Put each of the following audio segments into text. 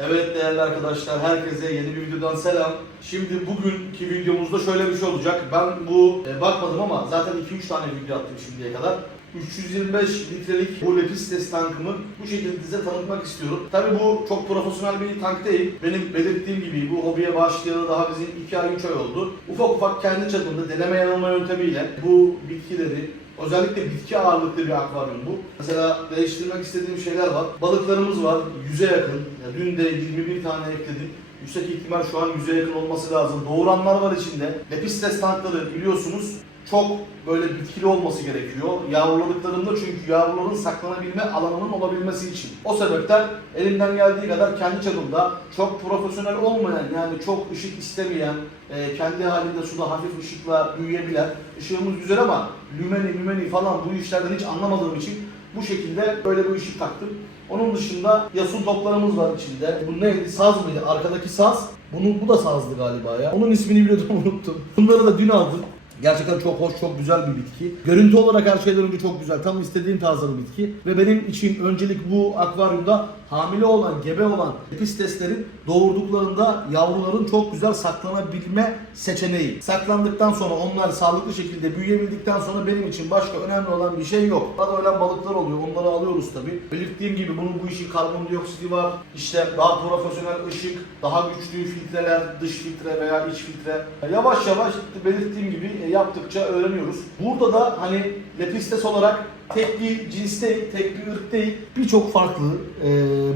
Evet değerli arkadaşlar, herkese yeni bir videodan selam. Şimdi bugünkü videomuzda şöyle bir şey olacak. Ben bu e, bakmadım ama zaten 2-3 tane video attım şimdiye kadar. 325 litrelik bu Lepistes tankımı bu şekilde size tanıtmak istiyorum. Tabii bu çok profesyonel bir tank değil. Benim belirttiğim gibi bu hobiye başlayalı daha bizim 2 ay 3 ay oldu. Ufak ufak kendi çapımda deneme yanılma yöntemiyle bu bitkileri Özellikle bitki ağırlıklı bir akvaryum bu. Mesela değiştirmek istediğim şeyler var. Balıklarımız var, yüze yakın. Ya dün de 21 tane ekledim. Yüksek ihtimal şu an yüze yakın olması lazım. Doğuranlar var içinde. Lepistes tankları biliyorsunuz çok böyle bitkili olması gerekiyor. Yavruladıklarında çünkü yavruların saklanabilme alanının olabilmesi için. O sebepten elimden geldiği kadar kendi çapımda çok profesyonel olmayan yani çok ışık istemeyen, e, kendi halinde suda hafif ışıkla büyüyebilen, ışığımız güzel ama lümeni lümeni falan bu işlerden hiç anlamadığım için bu şekilde böyle bir ışık taktım. Onun dışında yasun toplarımız var içinde. Bu neydi? Saz mıydı? Arkadaki saz. Bunun bu da sazdı galiba ya. Onun ismini biliyordum unuttum. Bunları da dün aldım. Gerçekten çok hoş, çok güzel bir bitki. Görüntü olarak her şeyden önce çok güzel. Tam istediğim tarzda bir bitki. Ve benim için öncelik bu akvaryumda hamile olan, gebe olan episteslerin doğurduklarında yavruların çok güzel saklanabilme seçeneği. Saklandıktan sonra onlar sağlıklı şekilde büyüyebildikten sonra benim için başka önemli olan bir şey yok. Arada ölen balıklar oluyor. Onları alıyoruz tabi. Belirttiğim gibi bunun bu işin karbondioksidi var. İşte daha profesyonel ışık, daha güçlü filtreler, dış filtre veya iç filtre. Yavaş yavaş belirttiğim gibi yaptıkça öğreniyoruz. Burada da hani lepistes olarak tek bir cins değil, tek bir ırk değil. Birçok farklı e,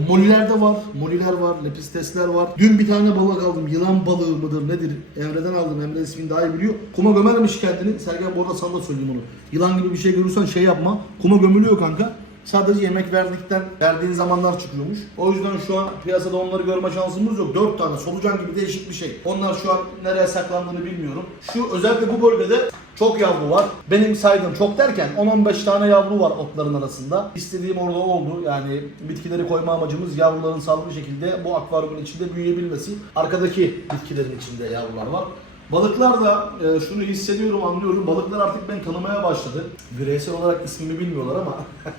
moliler de var. Moliler var, lepistesler var. Dün bir tane balık aldım. Yılan balığı mıdır nedir? Emre'den aldım. Emre ismini daha iyi biliyor. Kuma gömermiş kendini. Sergen bu arada sana da söyleyeyim onu. Yılan gibi bir şey görürsen şey yapma. Kuma gömülüyor kanka. Sadece yemek verdikten verdiğin zamanlar çıkıyormuş. O yüzden şu an piyasada onları görme şansımız yok. 4 tane solucan gibi değişik bir şey. Onlar şu an nereye saklandığını bilmiyorum. Şu özellikle bu bölgede çok yavru var. Benim saydığım çok derken 10-15 tane yavru var otların arasında. İstediğim orada oldu. Yani bitkileri koyma amacımız yavruların sağlıklı şekilde bu akvaryumun içinde büyüyebilmesi. Arkadaki bitkilerin içinde yavrular var. Balıklar da e, şunu hissediyorum, anlıyorum. Balıklar artık beni tanımaya başladı. Bireysel olarak ismimi bilmiyorlar ama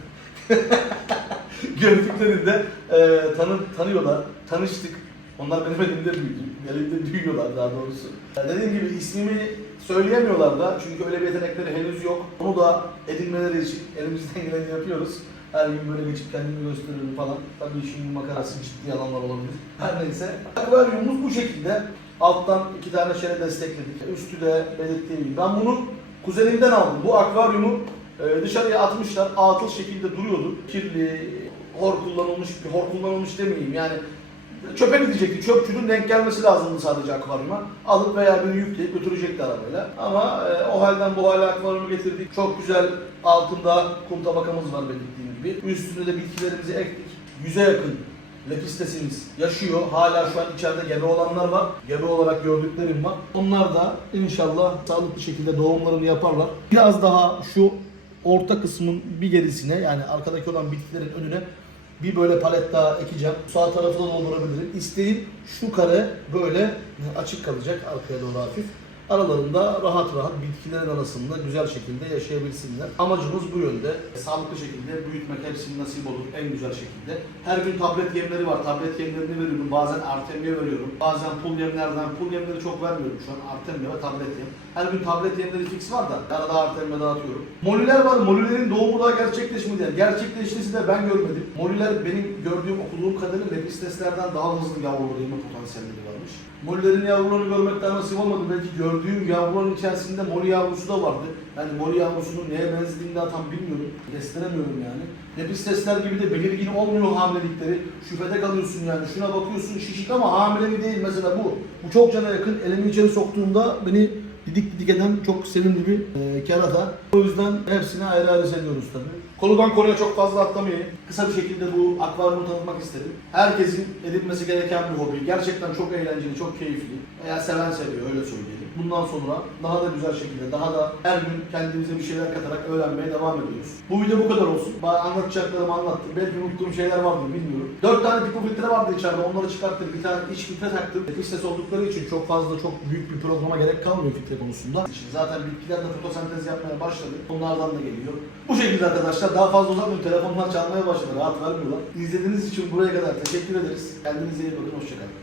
gördüklerinde e, tanı, tanıyorlar, tanıştık. Onlar benim elimde büyüdü. Elimde büyüyorlar daha doğrusu. E, dediğim gibi ismimi söyleyemiyorlar da çünkü öyle bir yetenekleri henüz yok. Onu da edinmeleri için elimizden geleni yapıyoruz. Her gün böyle geçip kendimi gösteriyorum falan. Tabii işin makarası ciddi yalanlar olabilir. Her neyse. Akvaryumumuz bu şekilde. Alttan iki tane şeyle destekledik. Üstü de belirttiğim gibi. Ben bunu kuzenimden aldım. Bu akvaryumu ee, dışarıya atmışlar, atıl şekilde duruyordu. Kirli, hor kullanılmış, hor kullanılmış demeyeyim yani çöpe gidecekti. Çöpçünün denk gelmesi lazımdı sadece akvaryuma. Alıp veya bir yükleyip götürecekti arabayla. Ama e, o halden bu hale akvaryumu getirdik. Çok güzel altında kum tabakamız var belirttiğim gibi. Üstünde de bitkilerimizi ektik. Yüze yakın lepistesimiz yaşıyor. Hala şu an içeride gebe olanlar var. Gebe olarak gördüklerim var. Onlar da inşallah sağlıklı şekilde doğumlarını yaparlar. Biraz daha şu orta kısmın bir gerisine yani arkadaki olan bitkilerin önüne bir böyle palet daha ekeceğim. Sağ tarafı da doldurabilirim. İsteğim şu kare böyle açık kalacak arkaya doğru hafif. Aralarında rahat rahat bitkilerin arasında güzel şekilde yaşayabilsinler. Amacımız bu yönde. Sağlıklı şekilde büyütmek hepsinin nasip olur en güzel şekilde. Her gün tablet yemleri var. Tablet yemlerini veriyorum. Bazen artemya veriyorum. Bazen pul yemlerden. Pul yemleri çok vermiyorum şu an. Artemya ve tablet yem. Her gün tablet yemleri fix var da arada artemya dağıtıyorum. Molüler var. Molülerin doğumu daha gerçekleşmedi. Yani gerçekleştiyse de ben görmedim. Molüler benim gördüğüm okuduğum kadarıyla lepisteslerden daha hızlı yavrulayma potansiyelleri varmış. Mollerin yavrularını görmekten nasip olmadı. Belki gördüğüm yavruların içerisinde moli yavrusu da vardı. Yani moli yavrusunun neye benzediğini daha tam bilmiyorum. Kestiremiyorum yani. Lepistesler gibi de belirgin olmuyor hamilelikleri. Şüphede kalıyorsun yani. Şuna bakıyorsun şişik ama hamile mi değil mesela bu. Bu çok cana yakın. Elimi içeri soktuğumda beni didik didik eden çok sevimli bir e, kerata. O yüzden hepsine ayrı ayrı seviyoruz tabii. Konudan konuya çok fazla atlamayayım. Kısa bir şekilde bu akvaryumu tanıtmak istedim. Herkesin edinmesi gereken bir hobi. Gerçekten çok eğlenceli, çok keyifli. Eğer seven seviyor öyle söyleyelim. Bundan sonra daha da güzel şekilde, daha da her gün kendimize bir şeyler katarak öğrenmeye devam ediyoruz. Bu video bu kadar olsun. Bana anlatacaklarımı anlattım. Belki unuttuğum şeyler vardır bilmiyorum. Dört tane pipo filtre vardı içeride. Onları çıkarttım. Bir tane iç filtre taktım. Pistes oldukları için çok fazla çok büyük bir programa gerek kalmıyor filtre konusunda. Şimdi zaten bitkiler de fotosentez yapmaya başladı. Onlardan da geliyor. Bu şekilde arkadaşlar daha fazla uzatmayın. Telefonlar çalmaya başladı. Rahat vermiyorlar. İzlediğiniz için buraya kadar teşekkür ederiz. Kendinize iyi bakın. Hoşçakalın.